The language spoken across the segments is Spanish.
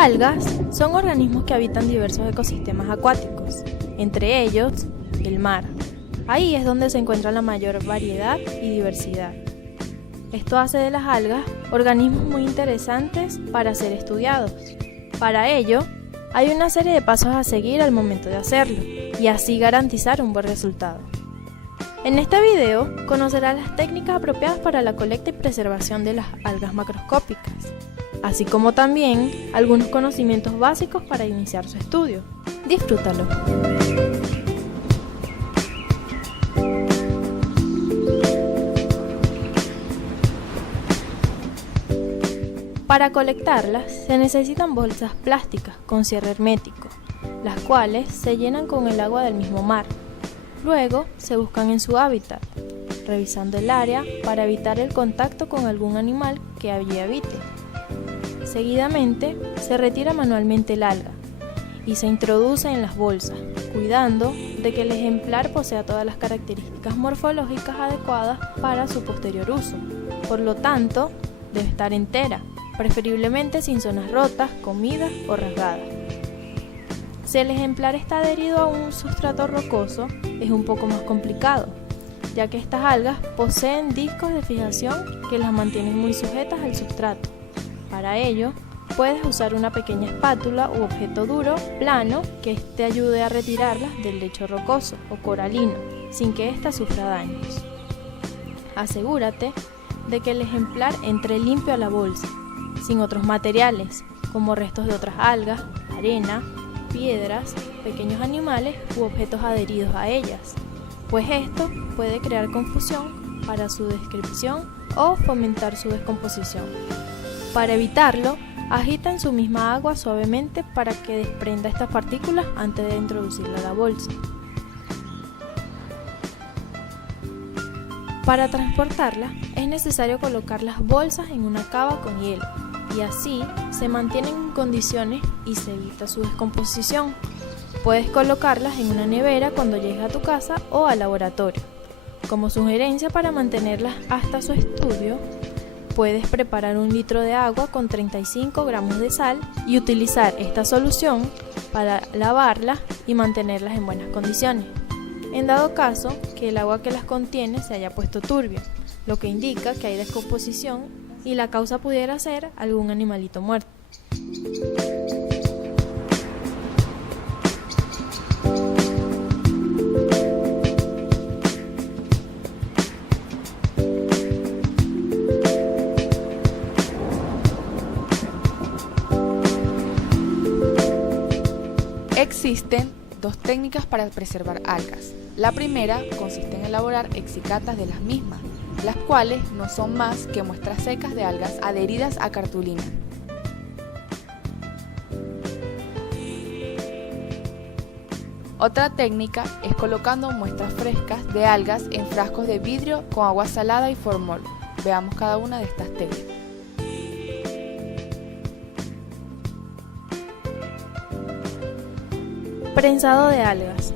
algas son organismos que habitan diversos ecosistemas acuáticos, entre ellos el mar. Ahí es donde se encuentra la mayor variedad y diversidad. Esto hace de las algas organismos muy interesantes para ser estudiados. Para ello, hay una serie de pasos a seguir al momento de hacerlo, y así garantizar un buen resultado. En este video conocerás las técnicas apropiadas para la colecta y preservación de las algas macroscópicas, así como también algunos conocimientos básicos para iniciar su estudio. Disfrútalo. Para colectarlas se necesitan bolsas plásticas con cierre hermético, las cuales se llenan con el agua del mismo mar. Luego se buscan en su hábitat, revisando el área para evitar el contacto con algún animal que allí habite. Seguidamente se retira manualmente el alga y se introduce en las bolsas, cuidando de que el ejemplar posea todas las características morfológicas adecuadas para su posterior uso. Por lo tanto, debe estar entera, preferiblemente sin zonas rotas, comidas o rasgadas. Si el ejemplar está adherido a un sustrato rocoso, es un poco más complicado, ya que estas algas poseen discos de fijación que las mantienen muy sujetas al sustrato. Para ello, puedes usar una pequeña espátula u objeto duro, plano, que te ayude a retirarlas del lecho rocoso o coralino, sin que ésta sufra daños. Asegúrate de que el ejemplar entre limpio a la bolsa, sin otros materiales, como restos de otras algas, arena, piedras, pequeños animales u objetos adheridos a ellas, pues esto puede crear confusión para su descripción o fomentar su descomposición. Para evitarlo, agita en su misma agua suavemente para que desprenda estas partículas antes de introducirla a la bolsa. Para transportarla, es necesario colocar las bolsas en una cava con hielo, y así se mantienen en condiciones y se evita su descomposición. Puedes colocarlas en una nevera cuando llegues a tu casa o al laboratorio. Como sugerencia para mantenerlas hasta su estudio, puedes preparar 1 litro de agua con 35 gramos de sal y utilizar esta solución para lavarlas y mantenerlas en buenas condiciones, en dado caso que el agua que las contiene se haya puesto turbia, lo que indica que hay descomposición y la causa pudiera ser algún animalito muerto. Existen 2 técnicas para preservar algas. La primera consiste en elaborar exicatas de las mismas, las cuales no son más que muestras secas de algas adheridas a cartulina. Otra técnica es colocando muestras frescas de algas en frascos de vidrio con agua salada y formol. Veamos cada una de estas técnicas. Prensado de algas.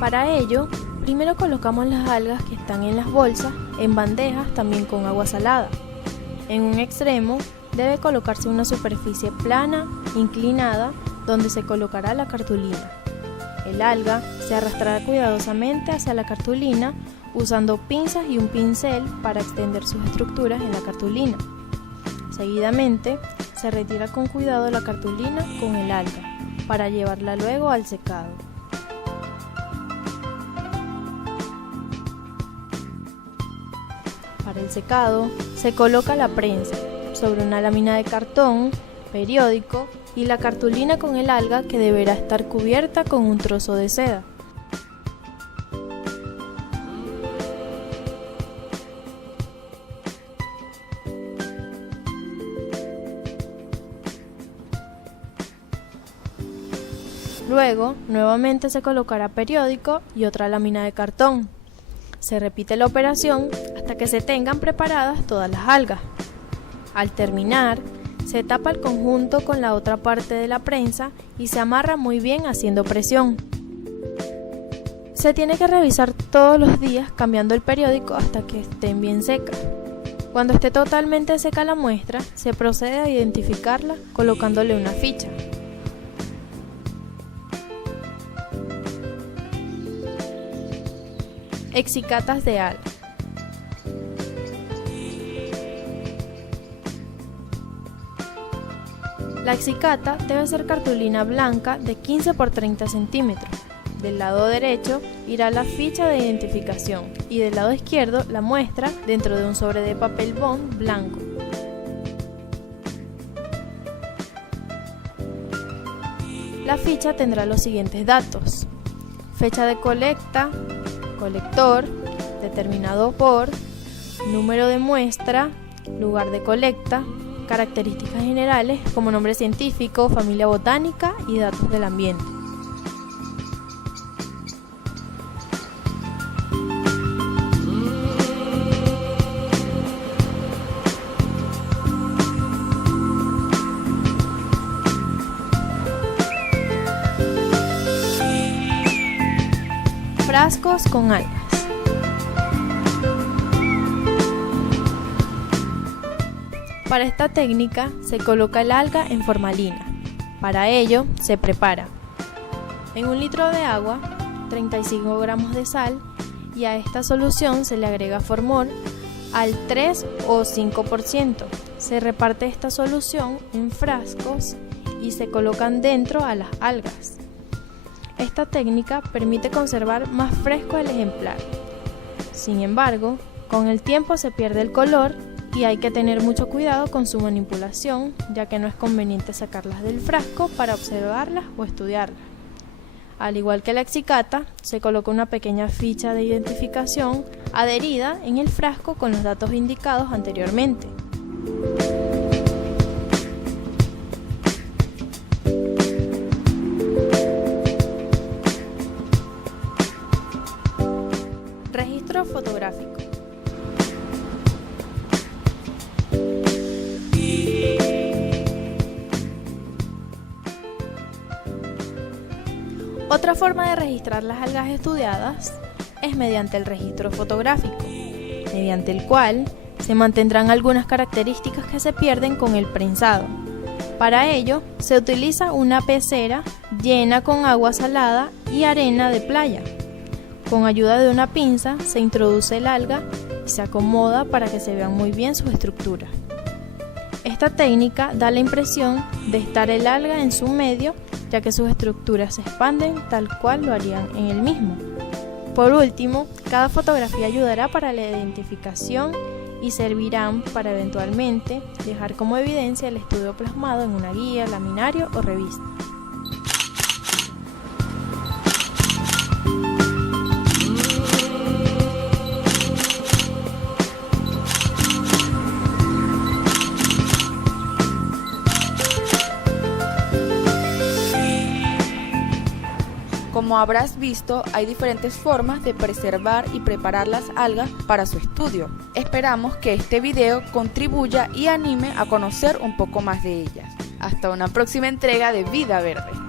Para ello, primero colocamos las algas que están en las bolsas en bandejas también con agua salada. En un extremo debe colocarse una superficie plana, inclinada, donde se colocará la cartulina. El alga se arrastrará cuidadosamente hacia la cartulina usando pinzas y un pincel para extender sus estructuras en la cartulina. Seguidamente, se retira con cuidado la cartulina con el alga para llevarla luego al secado. Para el secado, se coloca la prensa sobre una lámina de cartón, periódico y la cartulina con el alga que deberá estar cubierta con un trozo de seda. Luego, nuevamente se colocará periódico y otra lámina de cartón. Se repite la operación hasta que se tengan preparadas todas las algas. Al terminar, se tapa el conjunto con la otra parte de la prensa y se amarra muy bien haciendo presión. Se tiene que revisar todos los días cambiando el periódico hasta que estén bien secas. Cuando esté totalmente seca la muestra, se procede a identificarla colocándole una ficha. Exicatas de algas. La excicata debe ser cartulina blanca de 15 por 30 centímetros. Del lado derecho irá la ficha de identificación y del lado izquierdo la muestra dentro de un sobre de papel bond blanco. La ficha tendrá los siguientes datos: fecha de colecta, colector, determinado por, número de muestra, lugar de colecta, características generales como nombre científico, familia botánica y datos del ambiente. Frascos con algas. Para esta técnica se coloca el alga en formalina. Para ello se prepara en 1 litro de agua 35 gramos de sal y a esta solución se le agrega formol al 3 o 5%. Se reparte esta solución en frascos y se colocan dentro a las algas. Esta técnica permite conservar más fresco el ejemplar. Sin embargo, con el tiempo se pierde el color y hay que tener mucho cuidado con su manipulación, ya que no es conveniente sacarlas del frasco para observarlas o estudiarlas. Al igual que la excicata, se coloca una pequeña ficha de identificación adherida en el frasco con los datos indicados anteriormente. Registro fotográfico. Otra forma de registrar las algas estudiadas es mediante el registro fotográfico, mediante el cual se mantendrán algunas características que se pierden con el prensado. Para ello, se utiliza una pecera llena con agua salada y arena de playa. Con ayuda de una pinza se introduce el alga y se acomoda para que se vean muy bien sus estructuras. Esta técnica da la impresión de estar el alga en su medio, ya que sus estructuras se expanden tal cual lo harían en el mismo. Por último, cada fotografía ayudará para la identificación y servirán para eventualmente dejar como evidencia el estudio plasmado en una guía, laminario o revista. Como habrás visto, hay diferentes formas de preservar y preparar las algas para su estudio. Esperamos que este video contribuya y anime a conocer un poco más de ellas. Hasta una próxima entrega de Vida Verde.